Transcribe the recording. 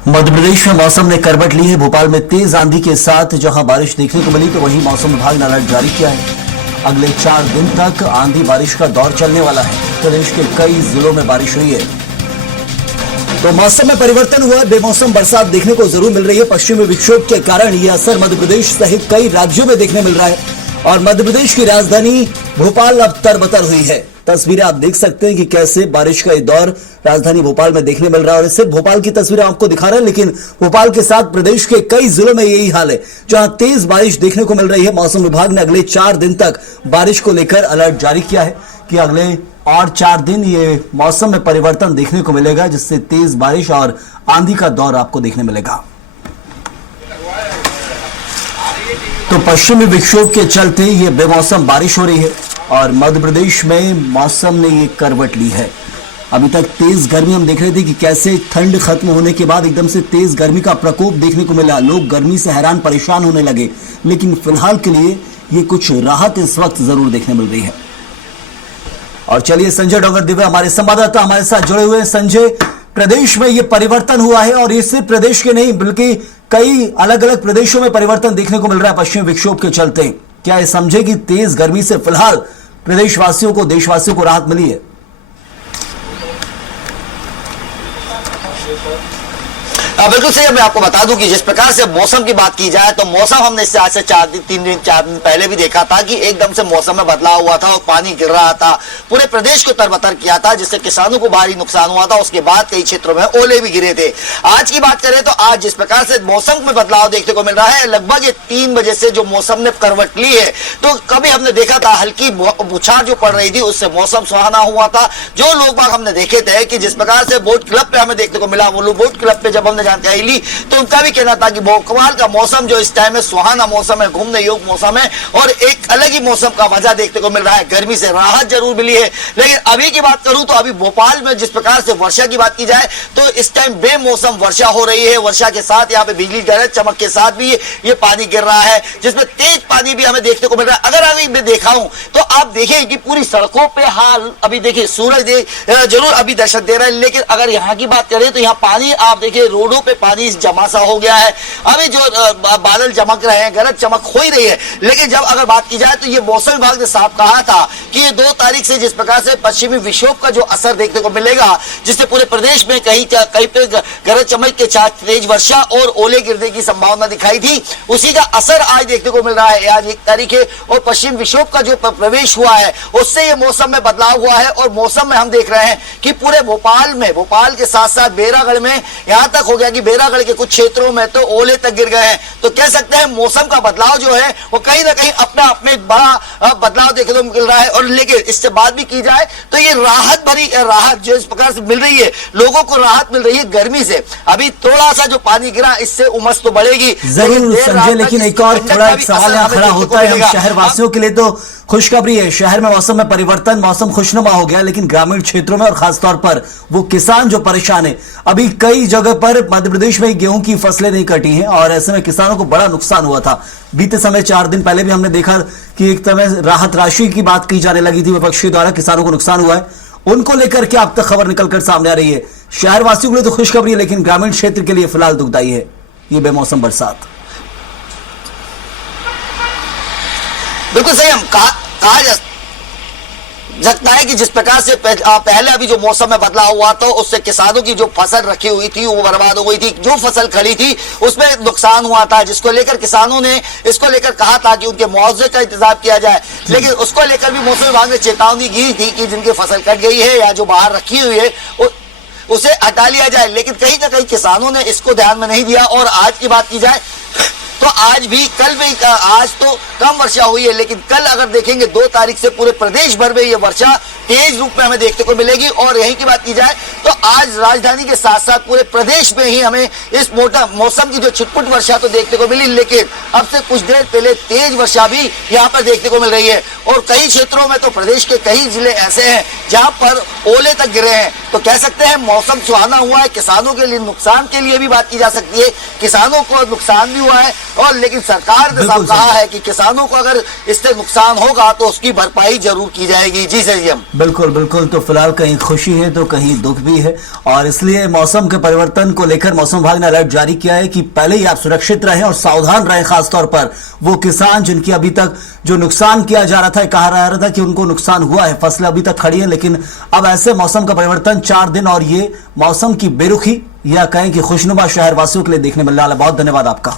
मध्य प्रदेश में मौसम ने करवट ली है। भोपाल में तेज आंधी के साथ जहां बारिश देखने को मिली तो वहीं मौसम विभाग ने अलर्ट जारी किया है। अगले 4 दिन तक आंधी बारिश का दौर चलने वाला है। प्रदेश के कई जिलों में बारिश हुई है तो मौसम में परिवर्तन हुआ। बेमौसम बरसात देखने को जरूर मिल रही है। पश्चिमी विक्षोभ के कारण यह असर मध्य प्रदेश सहित कई राज्यों में देखने मिल रहा है और मध्य प्रदेश की राजधानी भोपाल अब तरबतर हुई है। तस्वीरें आप देख सकते हैं कि कैसे बारिश का ये दौर राजधानी भोपाल में देखने मिल रहा है और सिर्फ भोपाल की तस्वीरें आपको दिखा रहे हैं, लेकिन भोपाल के साथ प्रदेश के कई जिलों में यही हाल है जहां तेज बारिश देखने को मिल रही है। मौसम विभाग ने अगले 4 दिन तक बारिश को लेकर अलर्ट जारी किया है कि अगले और 4 दिन ये मौसम में परिवर्तन देखने को मिलेगा, जिससे तेज बारिश और आंधी का दौर आपको देखने मिलेगा। तो पश्चिमी विक्षोभ के चलते ये बेमौसम बारिश हो रही है और मध्य प्रदेश में मौसम ने ये करवट ली है। अभी तक तेज गर्मी हम देख रहे थे कि कैसे ठंड खत्म होने के बाद एकदम से तेज गर्मी का प्रकोप देखने को मिला। लोग गर्मी से हैरान परेशान होने लगे, लेकिन फिलहाल के लिए ये कुछ राहत इस वक्त जरूर देखने मिल रही है। और चलिए संजय डोंगर दिव्य हमारे संवाददाता हमारे साथ जुड़े हुए हैं। संजय, प्रदेश में ये परिवर्तन हुआ है और ये सिर्फ प्रदेश के नहीं बल्कि कई अलग अलग प्रदेशों में परिवर्तन देखने को मिल रहा है पश्चिमी विक्षोभ के चलते। क्या ये समझे कि तेज गर्मी से फिलहाल प्रदेशवासियों को, देशवासियों को राहत मिली है? बिल्कुल सही। मैं आपको बता दूं कि जिस प्रकार से मौसम की बात की जाए तो मौसम हमने इससे आज से 4 दिन पहले भी देखा था कि एकदम से मौसम में बदलाव हुआ था और पानी गिर रहा था, पूरे प्रदेश को तरबतर किया था, जिससे किसानों को भारी नुकसान हुआ था। उसके बाद कई क्षेत्रों में ओले भी गिरे थे। आज की बात करें तो आज जिस प्रकार से मौसम में बदलाव देखने को मिल रहा है, लगभग 3 बजे से जो मौसम ने करवट ली है, तो कभी हमने देखा था हल्की बौछार जो पड़ रही थी उससे मौसम सुहाना हुआ था। जो लोग बाग हमने देखे थे कि जिस प्रकार से बोट क्लब पे हमें देखने को मिला, वो बोट क्लब पे जब हमने जानकारी ली तो उनका भी कहना था कि कमाल का मौसम जो इस टाइम में सुहाना मौसम है, घूमने योग्य मौसम है और एक अलग ही मौसम का मजा देखने को मिल रहा है। गर्मी से राहत जरूर मिली है, लेकिन अभी की बात करूं तो अभी भोपाल में जिस प्रकार से वर्षा की बात की जाए तो इस टाइम बेमौसम वर्षा हो रही है। वर्षा के साथ यहाँ पे बिजली गरज चमक के साथ भी ये पानी गिर रहा है, जिसमें तेज पानी भी हमें देखने को मिल रहा है। अगर अभी मैं दिखाऊं तो आप देखिए कि पूरी सड़कों पे हाल अभी देखिए सूरज जरूर अभी दर्शन दे रहा है, लेकिन अगर यहाँ की बात करें तो यहाँ पानी आप देखिए रोडों पे पानी जमा सा हो गया है। अभी जो बादल चमक रहे हैं, गरज चमक हो ही रही है, लेकिन जब अगर बात की जाए तो ये मौसम विभाग ने साफ कहा था कि ये 2 तारीख से जिस प्रकार से पश्चिमी विक्षोभ का जो असर देखने को मिलेगा, जिससे पूरे प्रदेश में कहीं पे गरज चमक के साथ तेज वर्षा और ओले गिरने की संभावना दिखाई थी, उसी का असर आज देखने को मिल रहा है। आज 1 तारीख है और पश्चिम विक्षोभ का जो प्रवेश हुआ है उससे ये मौसम में बदलाव हुआ है और मौसम में हम देख रहे हैं कि पूरे भोपाल के साथ साथ बेरागढ़ में यहां तक हो गया कि बेरागढ़ के कुछ क्षेत्रों में तो ओले तक गिर गए हैं। तो कह सकते हैं मौसम का बदलाव जो है वो कहीं ना कहीं अपने आप में एक बड़ा बदलाव देखने को मिल रहा है। और लेकिन इससे बात भी की जाए तो ये राहत जो इस प्रकार से मिल रही है, लोगों को राहत मिल रही है गर्मी से। अभी थोड़ा सा जो पानी गिरा इससे उमस तो बढ़ेगी जरूर संजय, लेकिन एक और थोड़ा सवाल यहाँ खड़ा होता है हम शहरवासियों के लिए। तो खुशखबरी है, शहर में मौसम में परिवर्तन, मौसम खुशनुमा हो गया, लेकिन ग्रामीण क्षेत्रों में और खासतौर पर वो किसान जो परेशान है। अभी कई जगह पर मध्य प्रदेश में गेहूं की फसलें नहीं कटी हैं और ऐसे में किसानों को बड़ा नुकसान हुआ था। बीते समय 4 दिन पहले भी हमने देखा कि एक तरह राहत राशि की बात की जाने लगी थी विपक्षी द्वारा, किसानों को नुकसान हुआ है। उनको लेकर के अब तक खबर निकलकर सामने आ रही है। शहरवासियों के लिए तो खुशखबरी है, लेकिन ग्रामीण क्षेत्र के लिए फिलहाल दुखदायी है ये बेमौसम बरसात। बिल्कुल सही। हम कहा जा सकता है कि जिस प्रकार से पहले अभी जो मौसम में बदलाव हुआ था उससे किसानों की जो फसल रखी हुई थी वो बर्बाद हो गई थी। जो फसल खड़ी थी उसमें नुकसान हुआ था, जिसको लेकर किसानों ने इसको लेकर कहा था कि उनके मुआवजे का इंतजाम किया जाए, लेकिन उसको लेकर भी मौसम विभाग ने चेतावनी दी थी कि जिनकी फसल कट गई है या जो बाहर रखी हुई है उसे हटा लिया जाए। लेकिन कहीं ना कहीं किसानों ने इसको ध्यान में नहीं दिया। और आज की बात की जाए तो आज भी कल भी, आज तो कम वर्षा हुई है, लेकिन कल अगर देखेंगे 2 तारीख से पूरे प्रदेश भर में ये वर्षा तेज रूप में हमें देखने को मिलेगी। और यहीं की बात की जाए तो आज राजधानी के साथ साथ पूरे प्रदेश में ही हमें इस मौसम की जो छिटपुट वर्षा तो देखने को मिली, लेकिन अब से कुछ देर पहले तेज वर्षा भी यहाँ पर देखने को मिल रही है। और कई क्षेत्रों में तो प्रदेश के कई जिले ऐसे हैं जहाँ पर ओले तक गिरे हैं। तो कह सकते हैं मौसम सुहाना हुआ है। किसानों के लिए नुकसान के लिए भी बात की जा सकती है, किसानों को नुकसान भी हुआ है और लेकिन सरकार ने बिल्कुल साफ कहा है कि किसानों को अगर इससे नुकसान होगा तो उसकी भरपाई जरूर की जाएगी। जी सर जी। बिल्कुल बिल्कुल। तो फिलहाल कहीं खुशी है तो कहीं दुख भी है, और इसलिए मौसम के परिवर्तन को लेकर मौसम विभाग ने अलर्ट जारी किया है कि पहले ही आप सुरक्षित रहें और सावधान रहें। खासतौर पर वो किसान जिनकी अभी तक जो नुकसान किया जा रहा था, कहा जा रहा था कि उनको नुकसान हुआ है, फसलें अभी तक खड़ी हैं, लेकिन अब ऐसे मौसम का परिवर्तन 4 दिन और ये मौसम की बेरुखी या कहें कि खुशनुमा शहरवासियों के लिए देखने मिल रहा है। बहुत धन्यवाद आपका।